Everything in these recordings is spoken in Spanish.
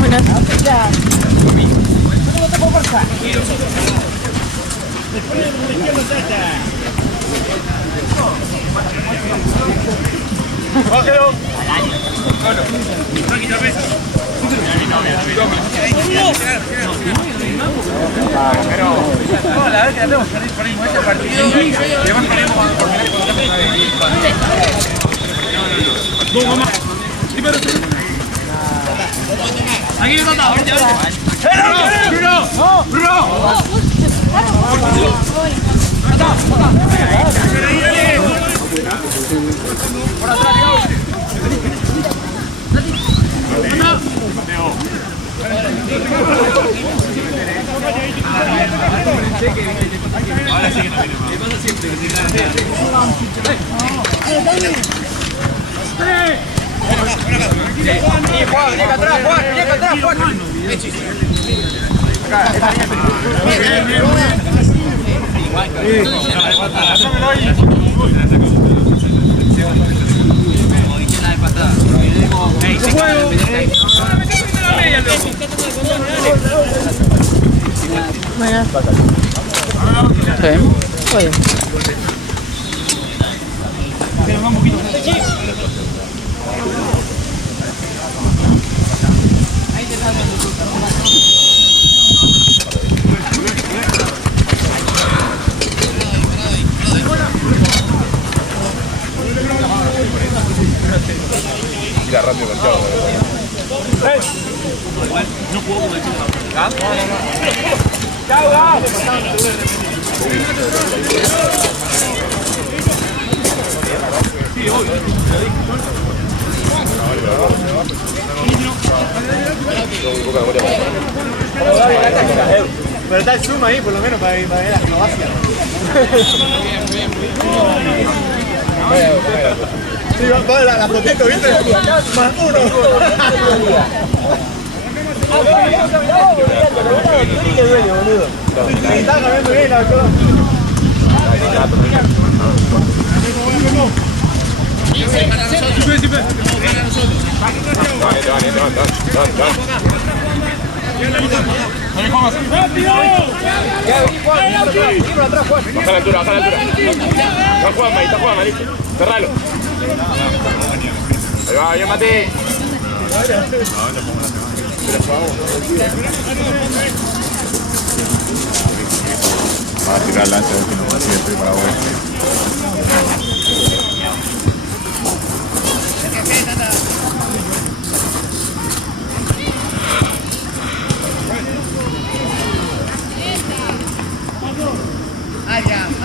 Buenas. No, la vez que la tenemos perdimos ese partido y además perdimos por aquí le toca, vente. Bruno. Ahora sí que no viene más. ¿Qué pasa siempre? Juan, vení acá atrás, Juan. Buenas. Sí. Puede. Tira rápido con Chavo. No puedo con el chico. Sí, obvio. Pero está el zoom ahí, por lo menos, para ver la acrobacia. Sí, va la fotito, ¿viste? Más uno. ¿Qué duele, boludo? Está cambiando bien la cosa. Baja la altura. Está Juanma, listo. Cerralo. Ahí va, bien Mati. Va a tirar la ancha de que no así estoy para vos.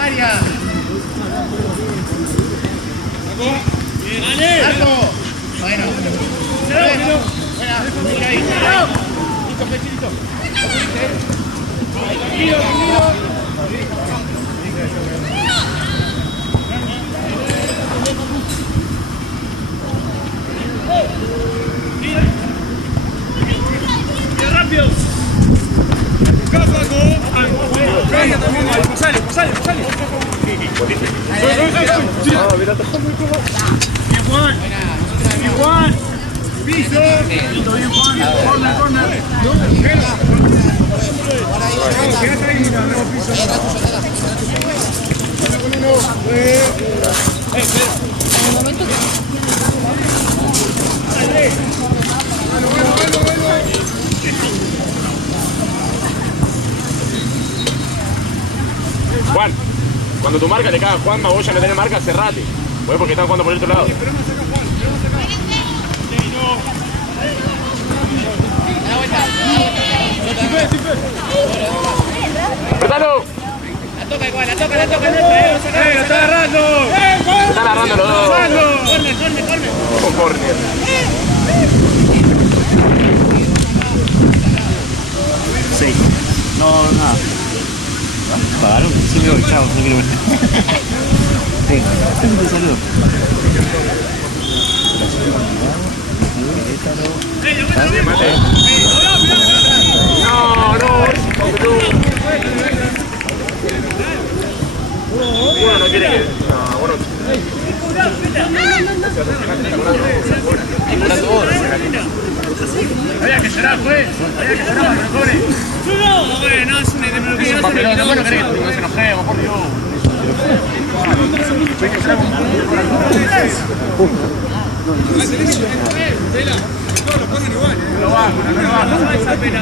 Aria. Marco. Bueno. Mira ahí. Listo. Rápido. Pasale. Bien, Juan. Piso. Bien, Juan. Corner. Quédate ahí, no, piso. En el momento que... Juan, cuando tu marca le caga a Juanma, vos ya no tenés marca, cerrate. Pues porque están jugando por el otro lado. ¡Apretalo! La toca igual. Lo está agarrando. Se están agarrando los dos. Corner. Con córner. Sí. No, nada. Pagaron, sí me voy, chao, no quiero ver. Sí, te saludo. No. Uno no quiere que... No, bueno. Había que llorar, pues. Había que llorar, mejores. No, bueno, es una tecnología. No querés que nos enojemos, por Dios. Hay que llorar un no lo bajo, no lo bajo. Esa pena.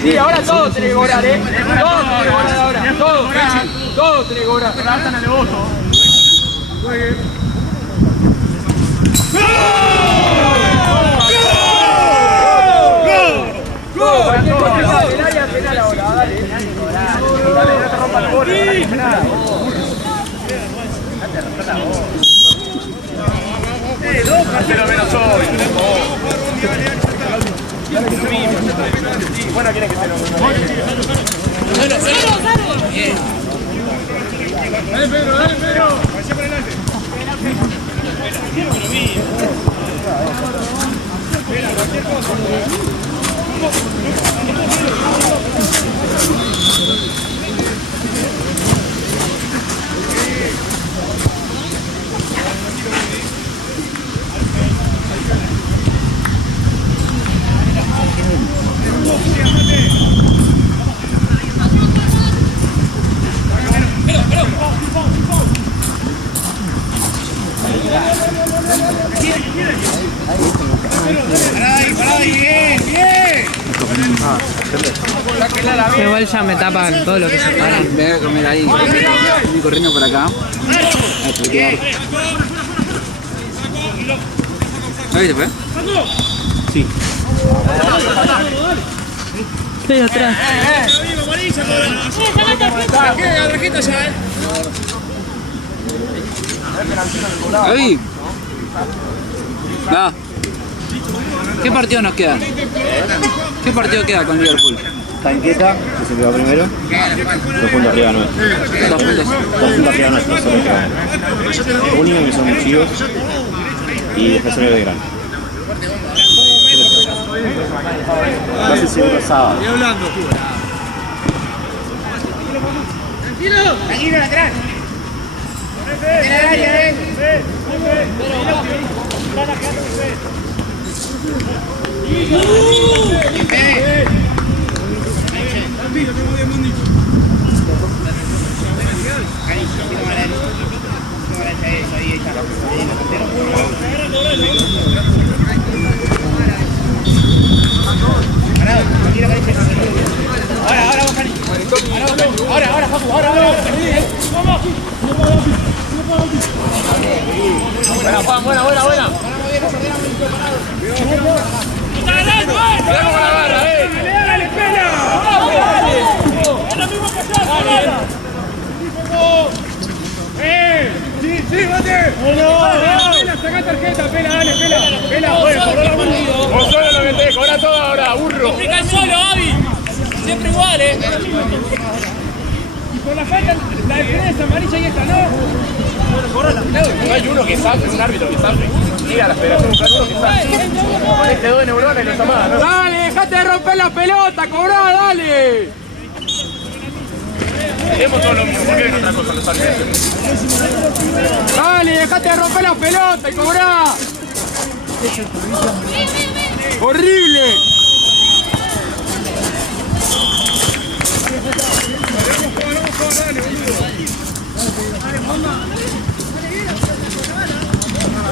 Sí, ahora todo tiene que cobrar, Todo tiene que cobrar ahora. Todo tiene que cobrar. Hasta en el voto. El área penal ahora, dale. Dale, no te rompa el borde, nada. Pero menos hoy. Bueno, quieren que se lo... Bien. Dale, Pedro, dale, Pedro. Vaya por adelante. Cualquier cosa. Igual ya me tapan todo lo que se paran. Voy a comer ahí. Estoy corriendo por acá. ¿Ahí te fue? Sí. Estoy atrás. Ahí. Va. ¿Qué partido nos queda? ¿Qué partido queda con Liverpool? Tanqueta, que se quedó primero. 2 puntos arriba nuestro. 2 puntos. 2 puntos arriba nuestro, solo quedamos. Lo único que son Chivos y Defensores de Belgrano. Va a ser seguro sábado. Tranquilo, atrás. En el área, Ahora, Facu, ahora. Buena, Juan, buena. Cuidado con la barra, ¡Dale, pela! ¡Sí, bate! ¡Pela, sacá tarjeta, pela, dale, pela! Bueno, cobró la mano. Vos solo lo que te cobra todo ahora, burro. Complica el solo, Avi. Siempre igual, Y por la falta, la defensa amarilla y esta, ¿no? No hay uno que sabe, un árbitro que sabe. Ir a la federación buscar uno que sabe. Con este 2 neuronas y los amadas, ¿no? Dale, dejate de romper la pelota, cobrá, dale. Tenemos todo lo mismo, ¿por qué ven otra cosa los árbitros? Dale, dejate de romper la pelota y cobrá. Horrible.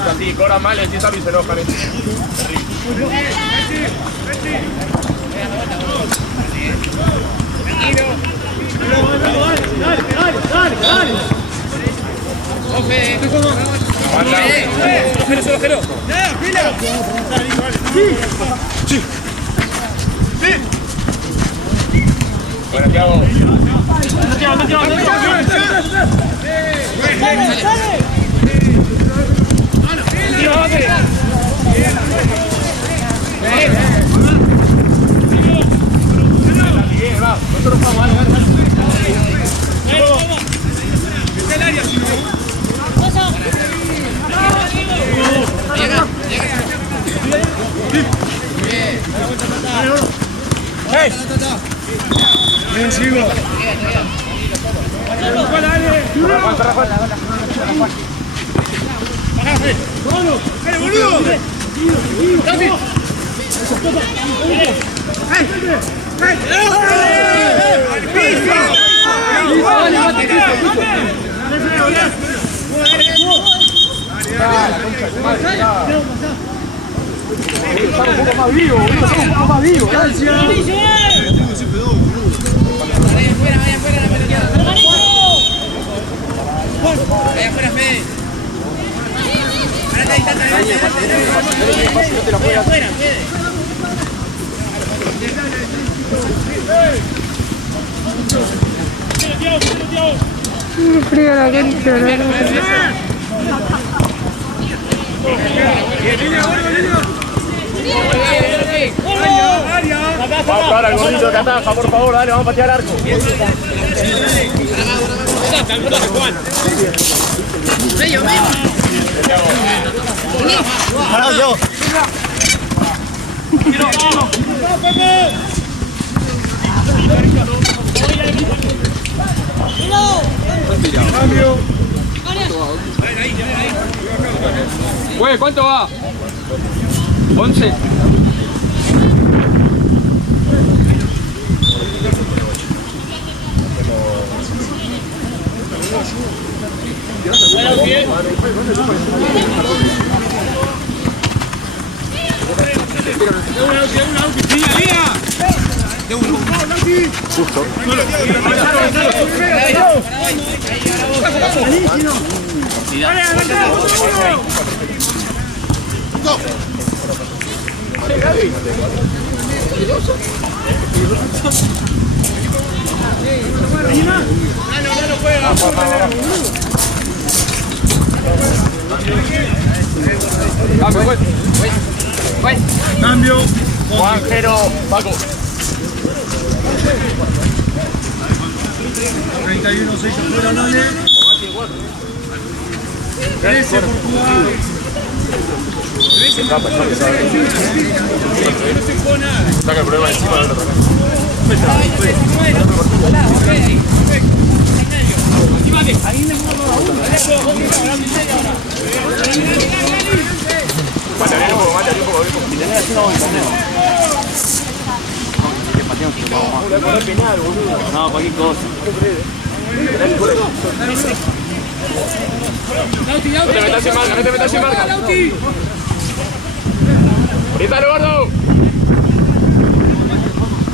Así, cobra mal, el tío y se enojan. Dale. Ojero. ¡Pila! Sí. Bueno, Thiago. Nosotros vamos, Está el área, si no. Bien, sigo. Estamos un poco más vivos, boludo. Estamos un poco más vivos. Vaya afuera, Fede. Parate ahí, tanta Vaya afuera, Fede. Frío la gente, Vamos ahora, el gordito que ataja, por favor, dale, vamos a patear arco. Pará yo. Cambio. Güey, ¿cuánto va? 11. Cambio. Juan, Jero, Paco. 31, 6 afuera, dale. 13 por jugar. Saca el problema encima del otro. Si tenés así no vamos a torneo. No, cualquier cosa. No te metas sin marca, no te metas sin marca. ¡Grítalo, gordo!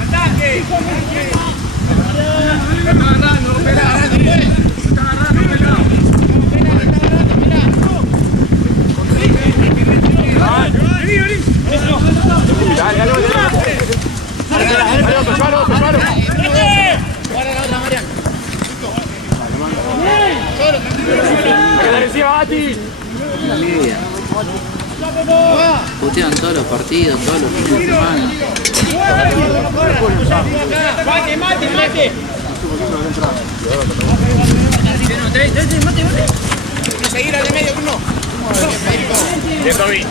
¡Ataque! Está agarrando, pelado. Está agarrando, pelado. Dale, dale, dale. Guarda la otra, Marian. ¡Dale encima, Bati! Putean todos los partidos, todos los fines de semana. Mate, mate, mate. Mate. No seguir al de medio, Bruno. Eso vi.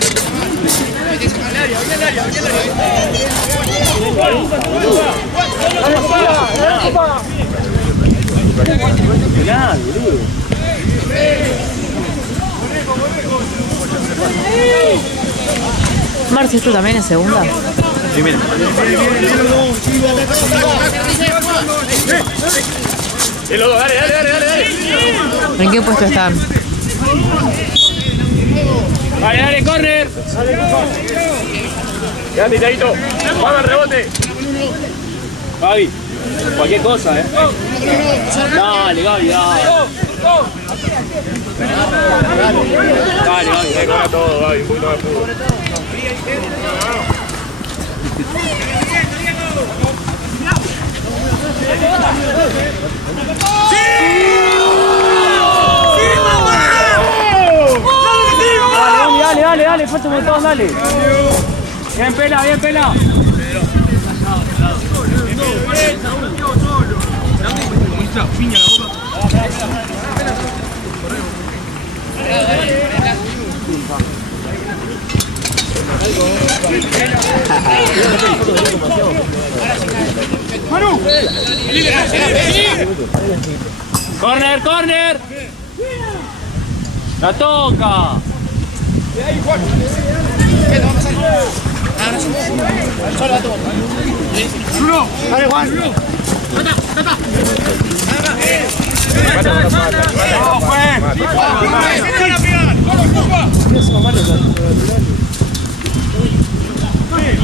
Marci, ¿esto también es segunda? Sí, mira. Y los dos, dale. ¿En qué puesto están? Dale, corner. Quédate, Tadito. Vamos al rebote. Gaby, cualquier cosa, Dale, Gaby, dale. Dale, Gaby. Se cobra todo, Gaby, un poquito más de fútbol. Dale, falta un montón, dale. Bien pela. Corner. La toca. Dale, Juan.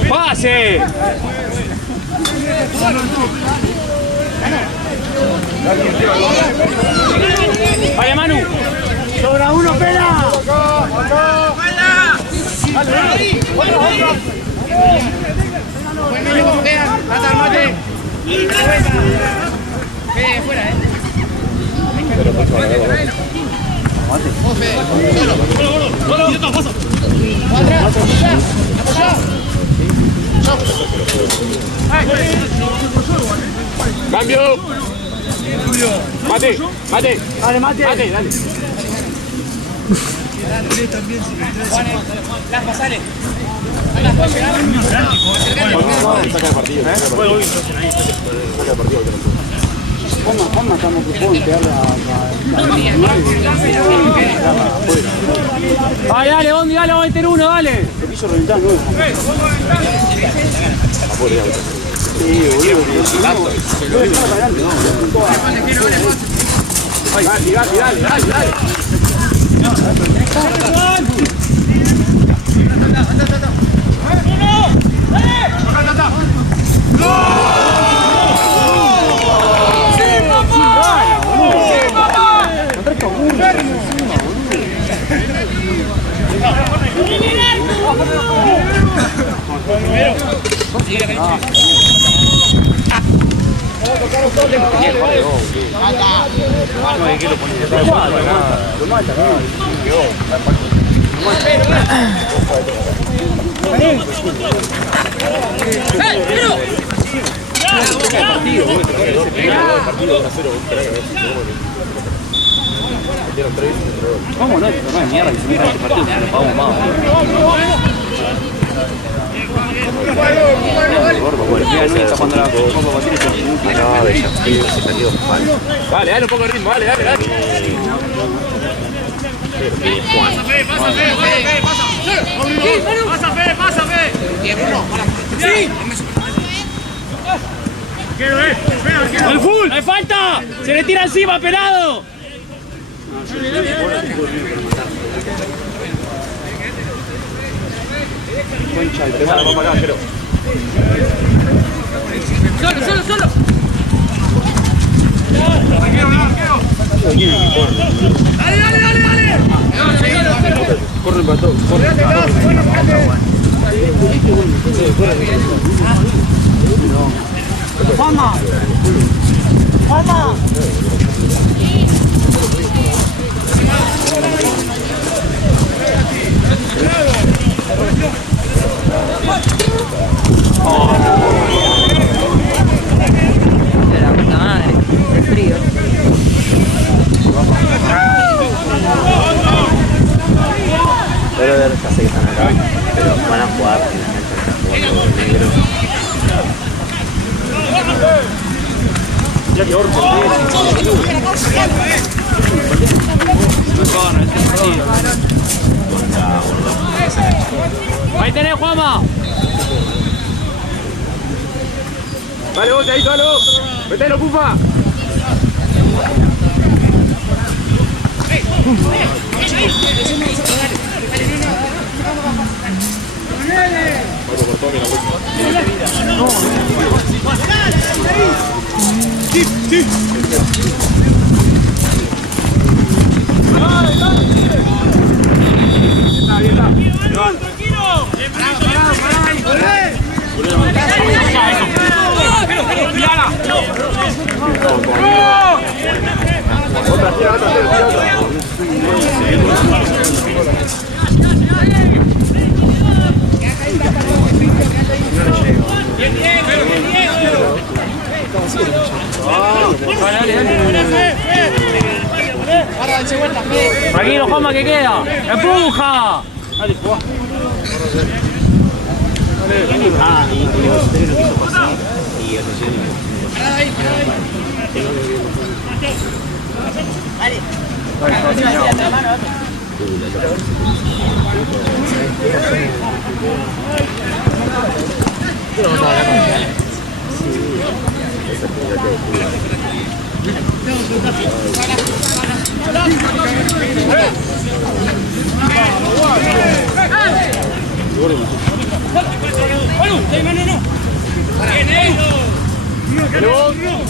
¡Pase! ¡Vale, Manu! Sobra uno, pela. ¡Cambio! ¡Mate! ¡Mate! Dale, mate. ¡Mate! ¡Dale! Las pasales. Saca el partido. Saca el partido. Juanma, estamos por pegarle Dale, dale, Bondi, dale, vamos a meter uno, dale. Te quiso reventar, ¿no? Sí, boludo. Dale. ¿Cómo no? No es mierda que se meta este partido, se lo pagamos más. Cuando la Copa tiene 8 minutos. No, Desafío se salió mal. Dale un poco de ritmo, dale. Pasa, Fe. Sí. ¡El full! ¡Hay falta! ¡Se le tira encima, pelado! Esa la vamos acá, pero. Solo. Dale. Corre para todo. Juanma. De la puta madre, de frío. Pero ya sé que están acá, pero van a jugar en la cancha de los negros. Ya que orco. Ahí tenés, Juanma. Dale vos, ahí, dale vos. Metelo, Pufa. Tranquilo, Juanma, que queda. ¡Empuja! Dale, jugá. Ah, y Universitario lo quiso pasar y el Nacional Dale.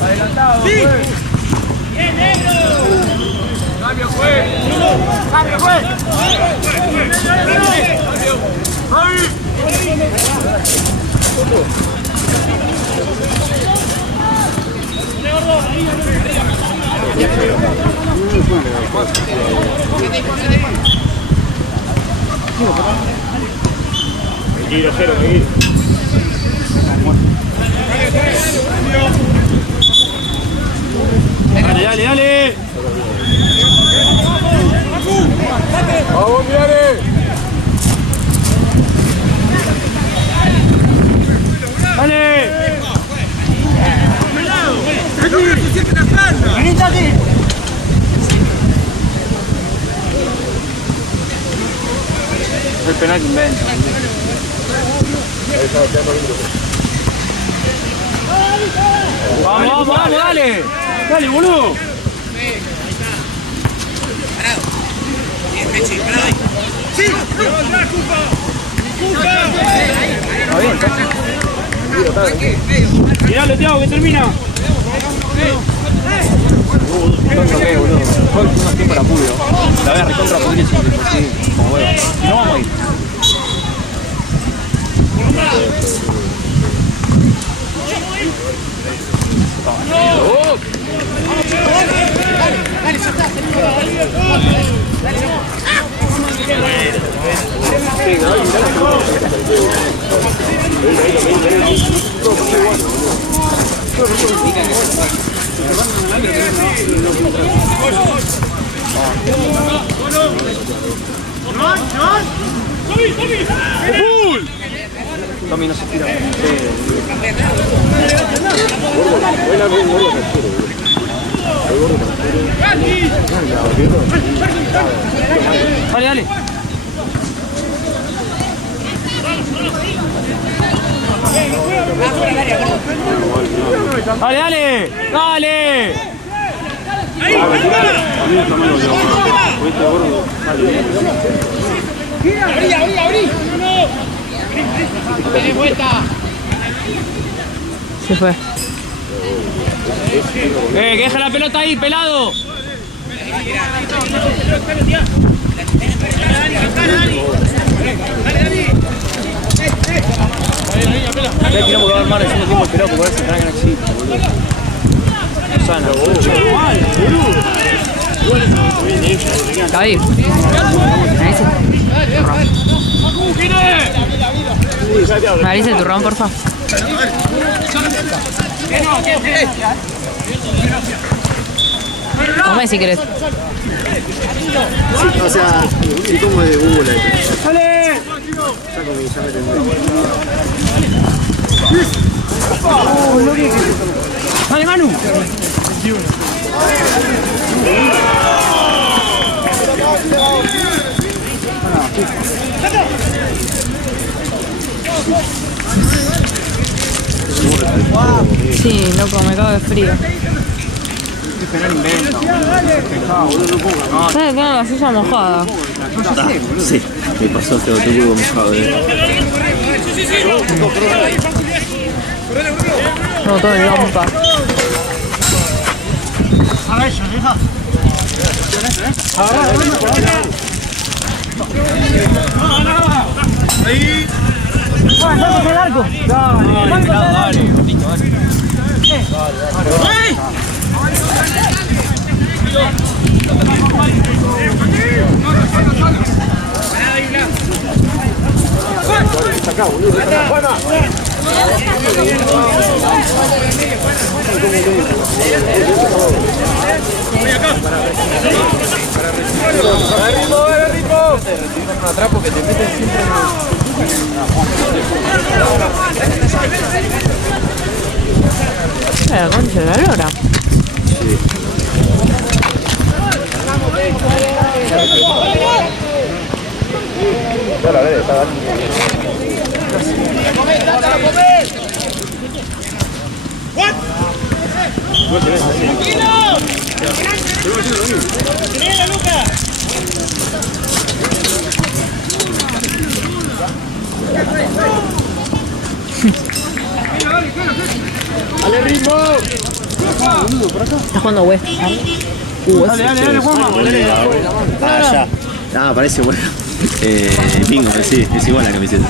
Adelantado. Bien, negro. Cambio fue. Cambio fue. Tranquilo, cero, tranquilo. Dale, dale, dale. Vamos, Miare. Dale. El penal que inventa. Vamos, vamos, vamos, dale. Dale, boludo. Parado. Bien, Mechi, parado ahí. ¡Sí! ¡Levantá, Cupa! ¡Cupa! Está bien. Miralo, Thiago, que termina. ¿Qué, boludo? Fue el último tiempo para Pulio. La voy a recontra Pulio sí, como huevo. Si no, vamos a ir. Tommy no se tira. Dale, dale. Dale, dale. Dale. Abrí. Dale vuelta. Se fue. Que deja la pelota ahí, pelado. Ya tiramos que armar el segundo tiempo esperado porque ahora se traen así, boludo. Sana, Caí. ¿Me abrís el turrón, porfa? Come si querés. o sea, y como de Google ahí. ¡Dale! ¡Dale, Manu! Sí, loco, me cago de frío. ¿Sabes? Tengo la silla mojada. Sí, me pasó que te huevo mojado. No, todo el lompa. Ahí. ¡Vamos al arco! ¡Dale! Atrapo que te meten siempre La concha de la lora. Sí. ¡Dale ritmo! Está jugando West. Dale, Juanma. Ah, ya. Ah, parece bueno. Bingo, sí, es igual la camiseta.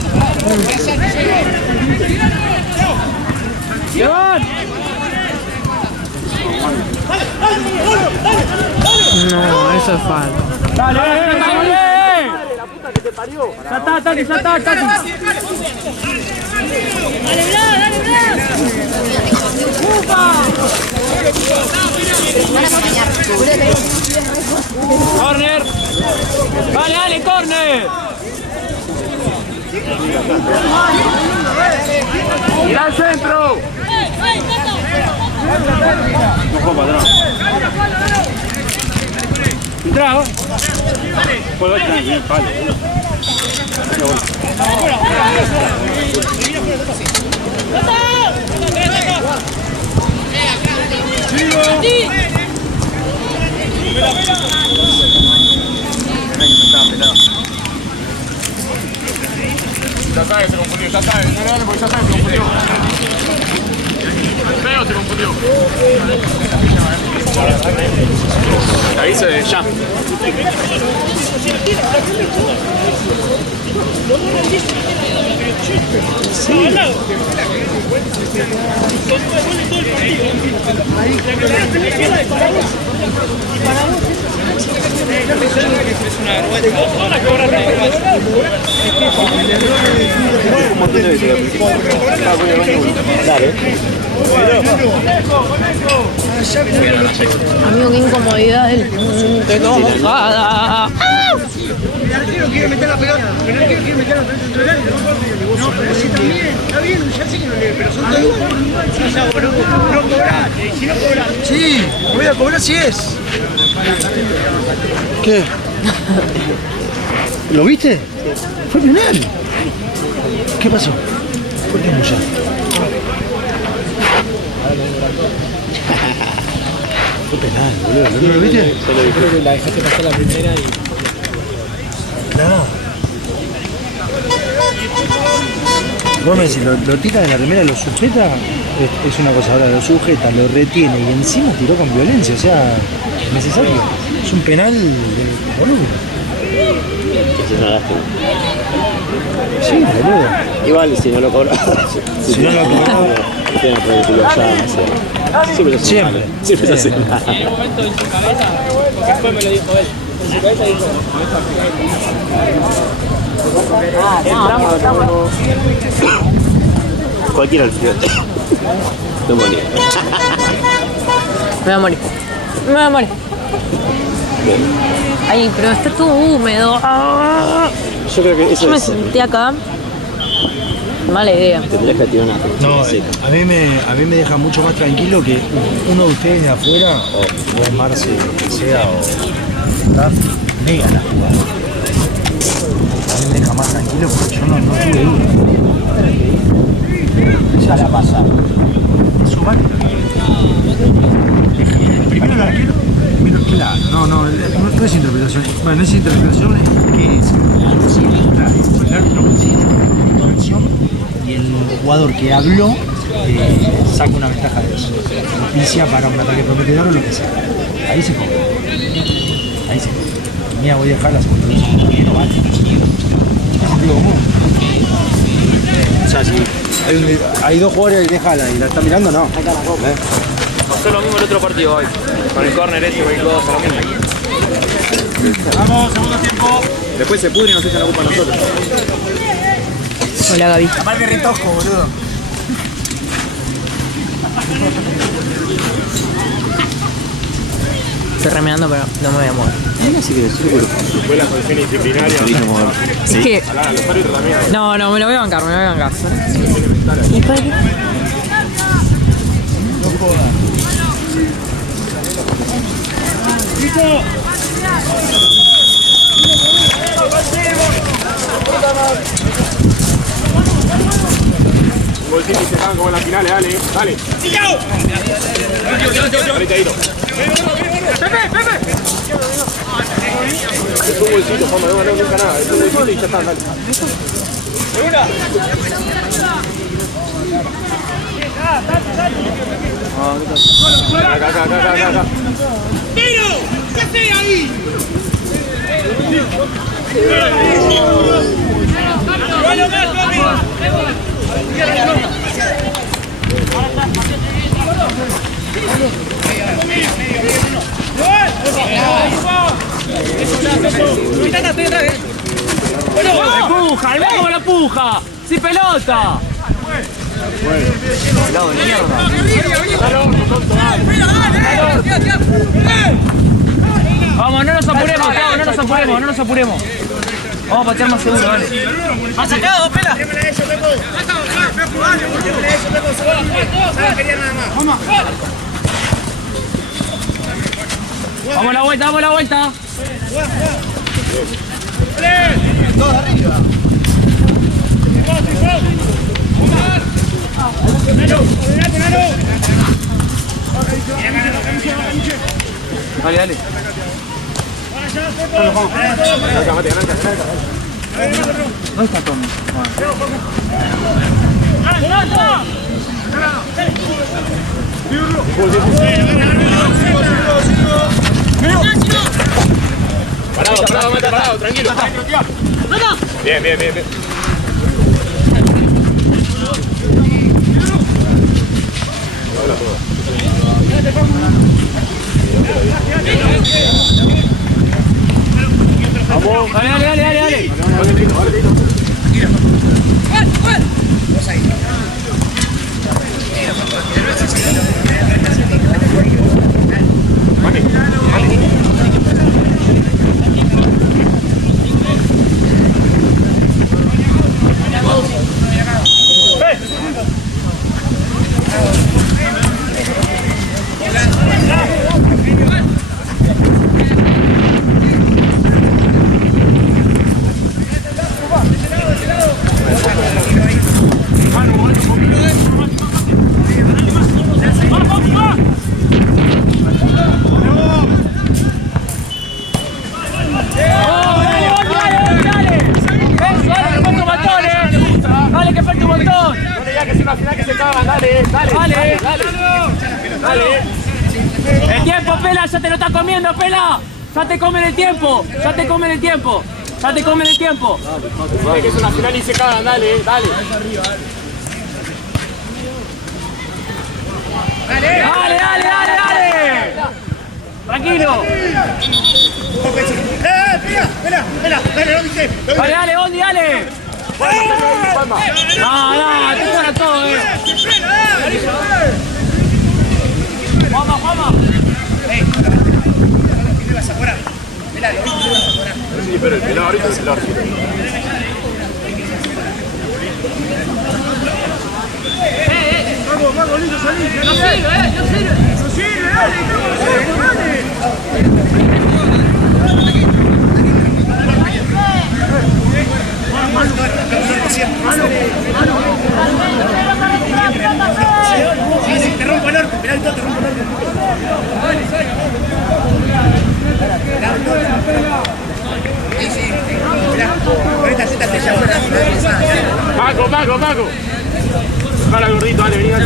No, eso es falta. Dale. Ya está, Tati. Corner. Dale, corner. ¡Ir al centro! Entrado. Puedo estar bien, palo. Ya sabes, se confundió, ya sabes. No le dale porque ya sabes, se confundió. Feo se confundió. Aviso de ya. Amigo, qué incomodidad él. Tengo mojada. El arquero quiere meter la pelota. El arquero quiere meter la pelota dentro del área. No, pero sí también. Está bien, ya sé que no le. Pero son todos igual. No cobrar. Si no cobrar. Sí, voy a cobrar si es. ¿Qué? ¿Lo viste? Fue penal. ¿Qué pasó? ¿Por qué mucha? Fue penal, boludo. ¿Lo viste? Creo que la dejaste pasar la primera y... Claro. Vos me decís, lo tira de la remera, lo sujeta, es una cosa, ahora lo sujeta, lo retiene y encima tiró con violencia, o sea, necesario. Es un penal de boludo. Es una lástima. Sí, boludo. Igual si no lo cobra. Si no lo cobra. Tiene productivo ya, no sé. Siempre se Siempre. Siempre se hace. En un momento en su cabeza, porque después me lo dijo él, en su cabeza dijo... Cualquiera al frío. No morí. Me voy a morir. Ay, pero está todo húmedo. Yo creo que eso Yo me es. senté acá. Mala idea. Tendrías que tirar una. No, a mí me deja mucho más tranquilo que uno de ustedes de afuera, o Marce, que sea, o Rafi, vengan a jugar. A mí me deja más tranquilo porque yo no tuve duda. Ya la pasa. Eso vale. Primero el arquero, pero claro, no es interpretación. Bueno, no es interpretación, es que es. El árbitro y el jugador que habló saca una ventaja de eso. Propicia para un ataque prometedor o lo que sea. Ahí se cobra. Ahí se cobra. Mira, voy a dejar la segunda vez. No vale. Es sentido común. O sea, si hay dos jugadores y déjala y la está mirando, no. Pasó lo mismo el otro partido hoy, con el córner ese, con el cosa, lo mismo. Vamos, segundo tiempo. Después se pudre y nos echan la culpa a nosotros. Hola, Gaby. Mal de retojo, boludo. Estoy remeando, pero no me voy a mover. Fue la sanción disciplinaria. Es que... Los árbitros también. No, me lo voy a bancar, ¿Y para qué? bolsito y se van como en las finales, dale, dale. Apretadito. Es un bolsito, Juanma, no nunca nada. Es un bolsito y ya está, dale. Acá. ¡Pero! ¿Qué haces ahí? ¡Bueno, más, Tommy! ¡Empuja! ¡El como la puja! ¡Sin pelota! Cuidado de mierda. Vamos, no nos apuremos, Thiago, no nos apuremos. Vamos a patear más seguro, dale. ¡Ha sacado, pela! Vamos a la vuelta. Dos arriba. Dale. ¿Dónde está Tommy? Parado, tranquilo. Bien. Vamos. Dale. Dale. El tiempo, Pela, ya te lo está comiendo, Pela. Ya te comen el tiempo. Dale, que es una final y se cagan, dale. Dale. Tranquilo. Dale, Bondi, dale. No, te fuera todo, Juanma. Sí, pero el pelado ahorita es el pelado. Vamos, lindo, salí. No sirve, dale. Te rompo el orto, mirá, te rompo el orto. Sí, mirá, con esta zeta te llamo Paco. Para gordito, dale, vení, dale.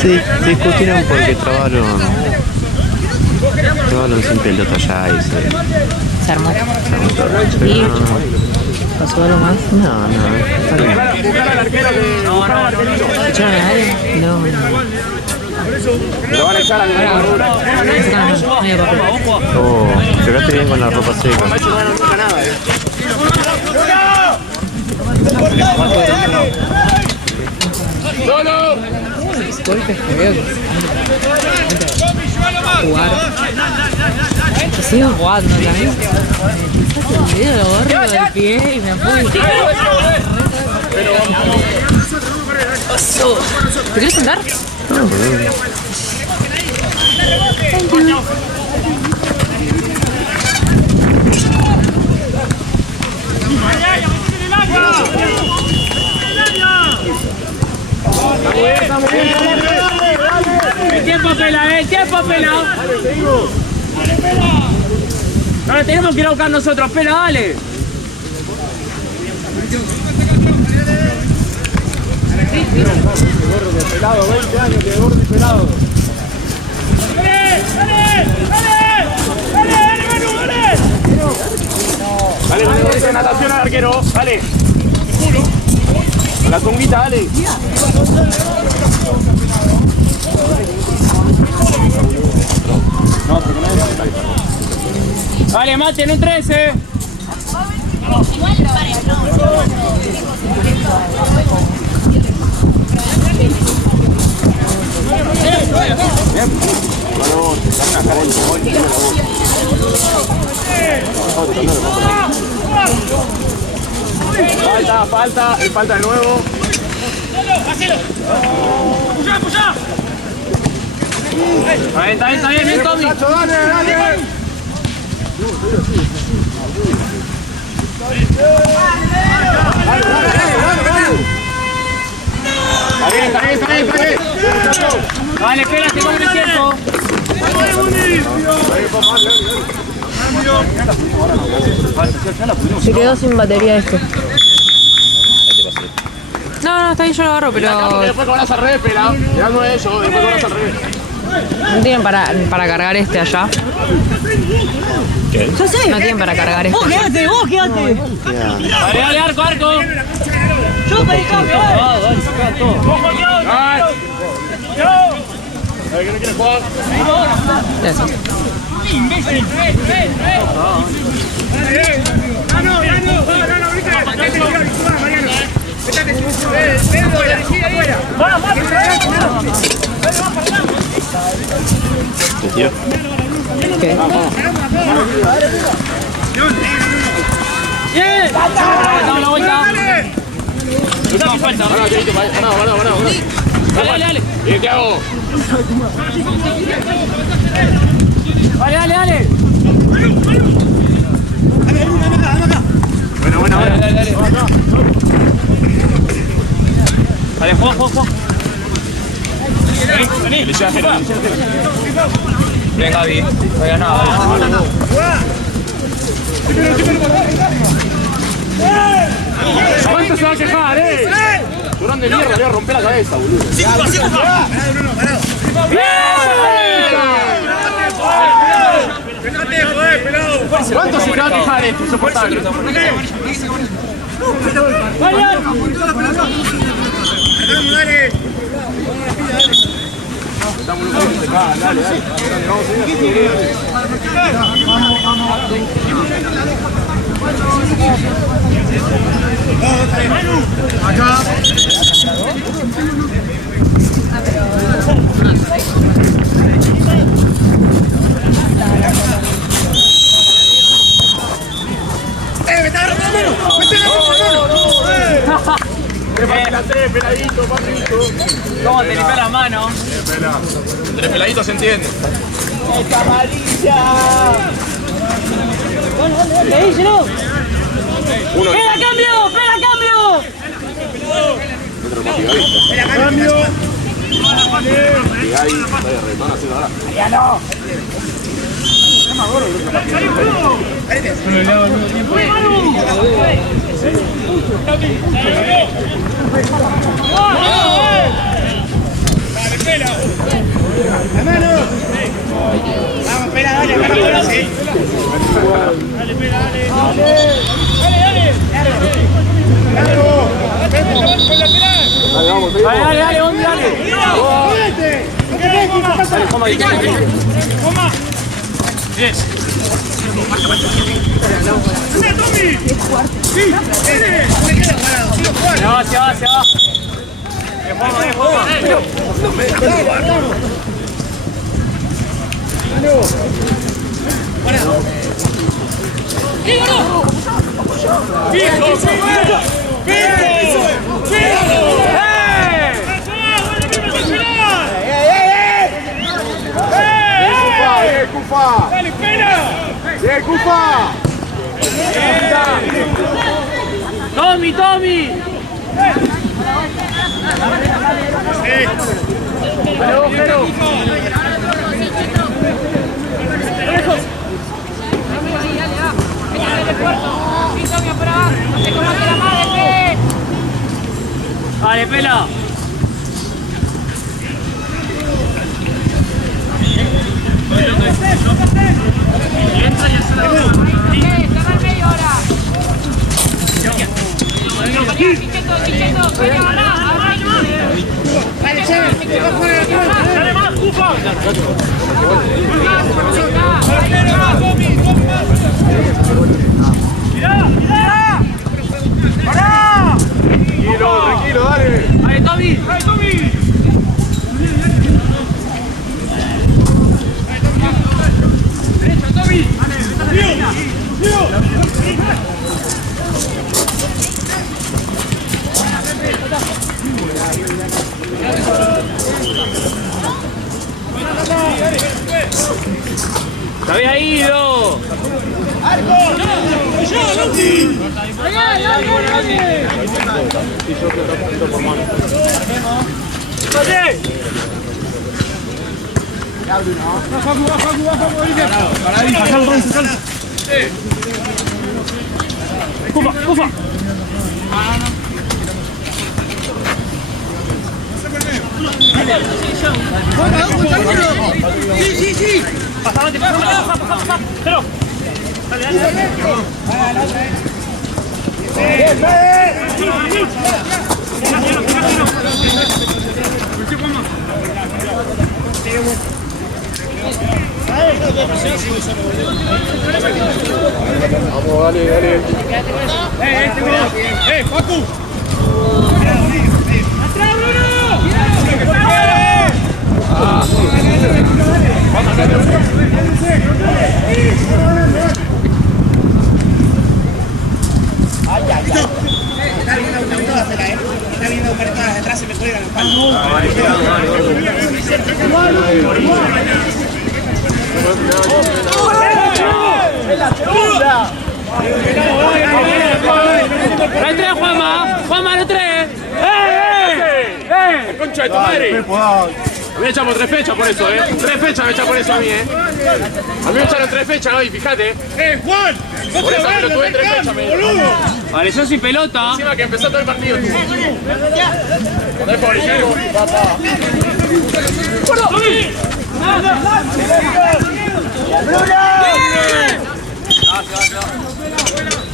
Sí, discutieron porque trabaron sin pelota ya y Se armó. Pero ¿Pasó algo más? no, está bien. ¿Echaron a alguien? No. Lo van a echar a mi Oh, llegaste bien con la ropa seca. ¡Solo! Golpes que veo que jugar. Que sigo jugando también. Me dio el gorro del pie y me fui. ¿Te quieres sentar? El tiempo pela, pela. Ahora tenemos que ir a buscar nosotros, pela, dale. Pelado, 20 años de gordo y pelado. Dale, dale, natación al arquero, dale. Con la zunguita, dale. Dale, mate en un 13. Falta de nuevo. Está bien, bien, Tommy. Está bien. Vale, espérate con el tiempo. Se quedó sin batería esto. No, está bien, yo lo agarro, pero Después cobras al revés, pelado. Mirando eso, después cobras al revés. no tienen para cargar este allá. ¿Qué? No tienen para cargar este. Vos quedate. Dale, arco. Yo para el cambio. ¿Qué no quieres jugar? Eso. Tío. ¿Qué? Bien. Dame la vuelta. No, falta. Pará. Dale. Bien, Thiago. Dale. Buena. Dale. Dale, juega. Vení. Bien, Gaby. No hay nada. ¿Cuánto se va a quejar, Durán de mierda, le voy a romper la cabeza, boludo. ¿Cuánto se va a quejar esto? Insoportable. Dale. Peladito, papito. ¿Cómo te limpias las manos? Entre peladitos se entiende. Uno. ¡Pela cambio! Cambio. Y ahí, van a hacer ahora. Vamos, pela, dale, acá la sí. Dale, pela, Dale, hombre, dale. Bien. Se va. ¡Dale, pela! ¡Bien, Cufa! Tommy, Tommy. Dale, vos, Jero. Dale, pela. ¡Dale más, Cufa! ¡Mirá, mirá! ¡Pará! Tranquilo, tranquilo, dale. Dale, Tommy. ¡Dale, Tommy! ¡Derecha, Tommy! ¡Tío! ¡Se había ido! ¡Cufa, Cufa! Sí. ¡Pasa adelante, pasa! ¡Cero! Vamos, dale. Facu! ¡Atrás, Bruno! Está viendo para todas detrás, se me cuelgan los palos. ¡Trae tres, Juanma! ¡Juanma, los tres! ¡Concha de tu madre! A mí me echamos 3 fechas por eso, 3 fechas me echan por eso a mí, A mí me echaron 3 fechas hoy, fíjate. Juan! Por eso me lo tuve 3 fechas, me boludo! Pareció sin pelota. Encima que empezó todo el partido, tú. Andá por el Jero, papá.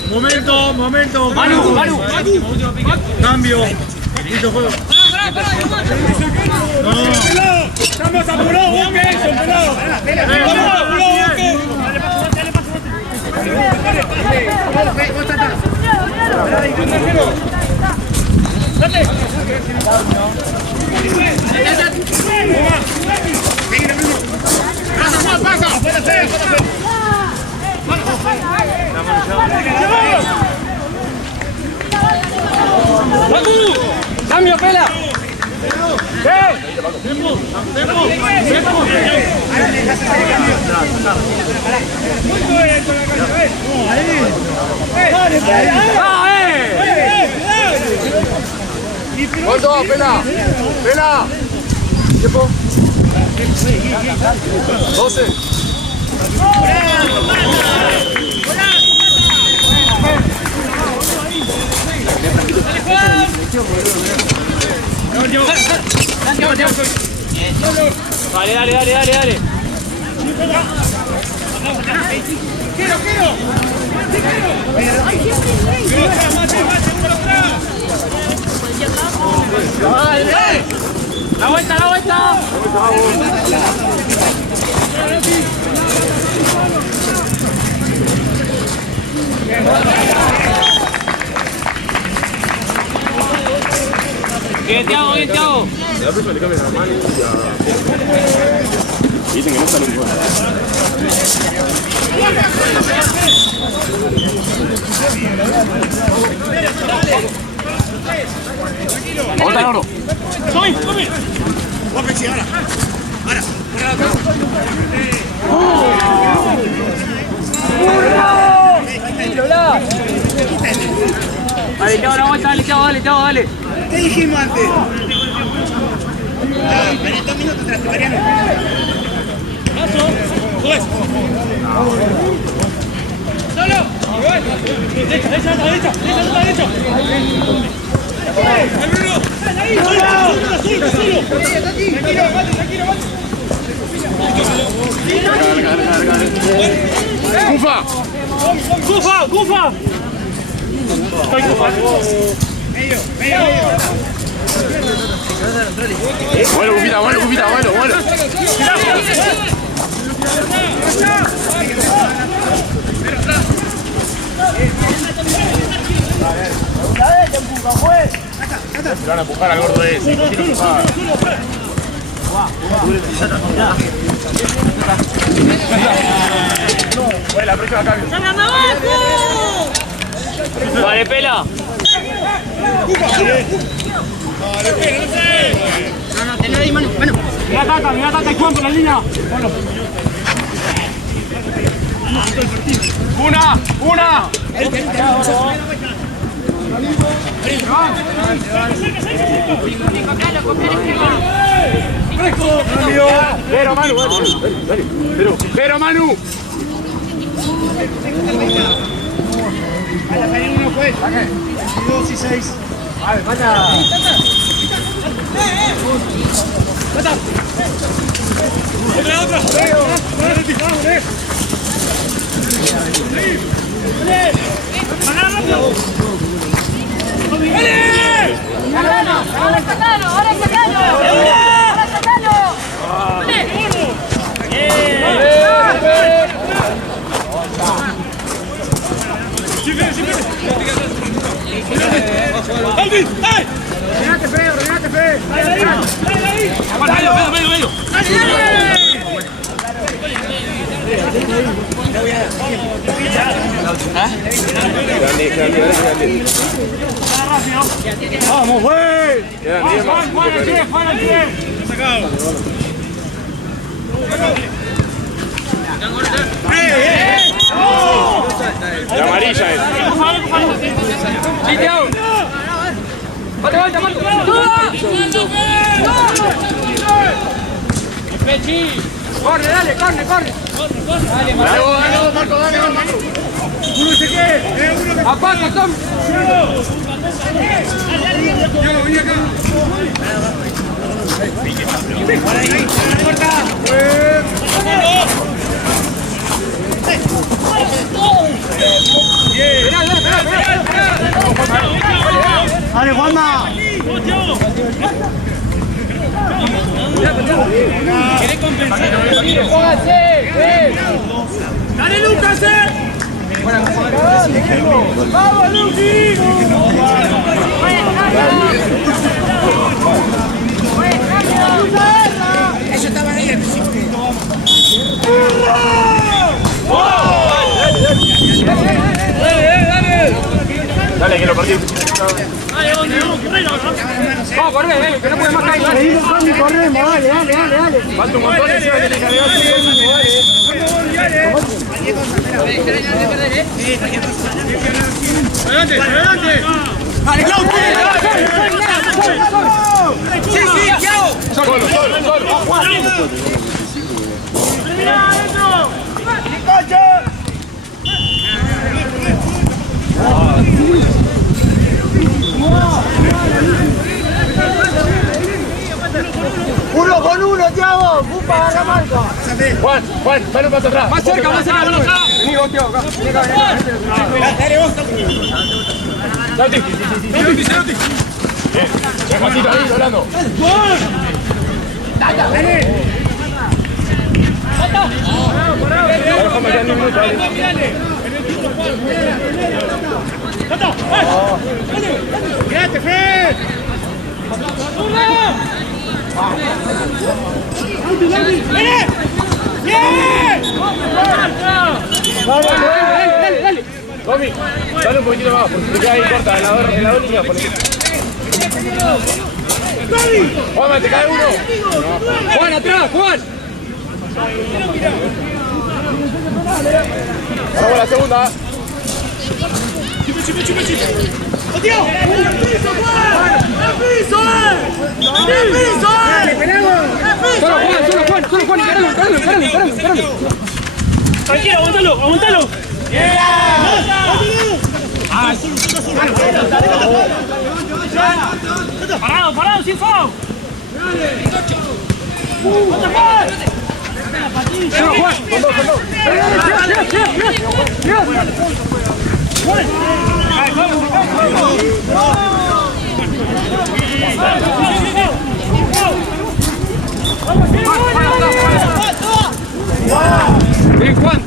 Momento. Manu. Cambio. Listo, juego. No. Estamos apurados, busque eso, pelado. Estamos apurados, busque. Pasa. ¡Cambio, pela! ¿Cuánto va, Pela? ¡Pela! ¿Tiempo? 12. Dale. La vuelta. Bien, Thiago, bien, Thiago. La próxima le cambian la mano y dicen que no sale igual. ¡Bota, Loro! ¡Soy! Vos pensé, ahora. Dale, Thiago, la vuelta, dale, Thiago, dale. ¿Qué dijimos antes? Ah, pero en 2 minutos tras Mariano. ¡Solo! ¡Derecha! ¡El Bruno! ¡Solo! ¡Cufa! Bueno, Cufita, bueno. Se van a empujar al gordo ese. Bueno, la próxima cambio. Vale, Pela. Mira ataca, Juan por la línea. ¡Una! Pero Manu, pero Manu. A la salida uno fue. 2 y 6. Vale, vaya. ¡Otra! ¡Ahora sacalo! ¡Alvin! ¡Ay! ¡Renate, Fe! ¡Medio! ¡Vamos, güey! ¡Juan al pie! ¡Sacado! La amarilla es. Corre, dale. Dale, Marco, dale. ¡Uno se quede! ¡Uno! Apaga, Tom. ¡Yo lo vi acá! Dale, Juanma. ¿Querés compensar? ¡Dale, Lucas! ¡Vamos, Luqui! Ellos estaban ahí al principio. Dale, que lo partí. Vamos, corre, que no puede más caer. Corremos, dale. Falta un montón y se va a tener que cargar. ¡Adelante! ¡Vale, Claudio! ¡Sí, Thiago! Solo. ¡Termina adentro! Uno con uno, Thiago. Pupa, haga marca. Juan, Manu pasa atrás. Más cerca. Vení vos, Thiago, acá. Dale, vos. Santi. Bien, Juancito ahí, hablando. Ahora Juan me queda ni un minuto, dale. ¡Quédate, Fe! Comi, dale un poquito más, porque te queda ahí corta, en la dos líneas, por Juan, te cae uno. Juan, atrás, Juan. Vamos a la segunda. Solo Juan, encaralo. Tranquilo, aguantalo. Parado, sin foul. Solo Juan. Bien, Juan.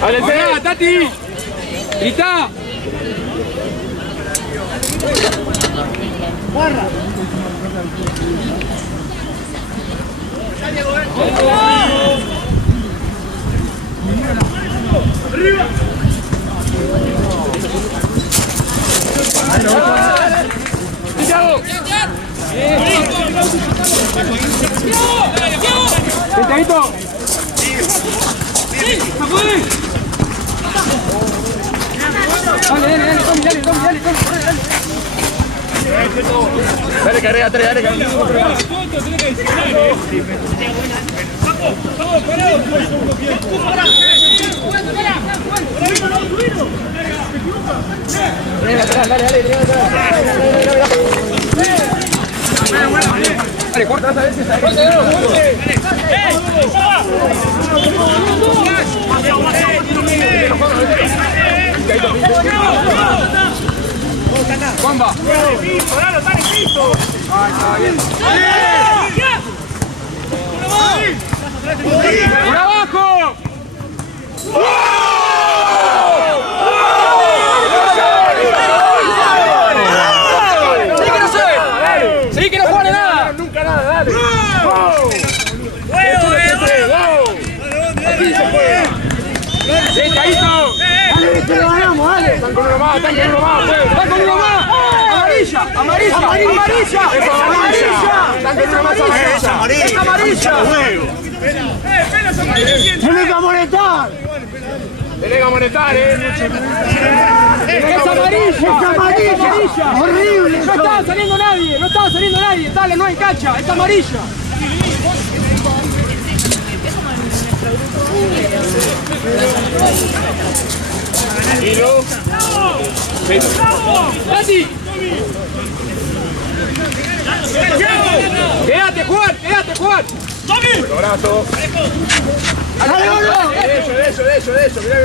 ¡Hola, Tati! ¡Grita! ¡Arriba! ¡Sentadito! Dale, Dale, carrera 3, dale, carrera. Dale, corta, a ver si está. Juanba. ¡Por abajo! ¡Sí que no juega nada! Nunca nada, dale. ¡Sentadito! Dale, te lo ganamos, dale. Están con uno más. ¡Están con uno más! ¡Amarilla! Están con uno más amarilla. ¡Es amarilla! Tenés que amonestar. Tenés que amonestar, ¡Es amarilla! Horrible. No estaba saliendo nadie. Dale, no hay cancha. Es amarilla. Tranquilo. ¡Tati! ¡Quédate, Juan! Los brazos. Dale, boludo. De eso. Mirá.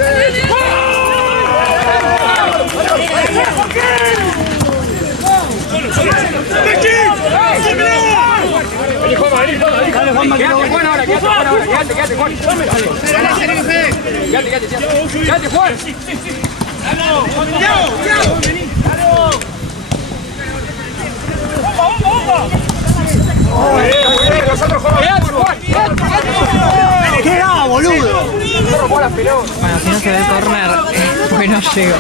Vení, Juan, vení. Quédate, Juan, ahora. Quédate, Juan. Quédate, Juan. Nosotros jugamos. ¿Qué era, boludo? Bueno, si no se ve el corner, bueno, llego.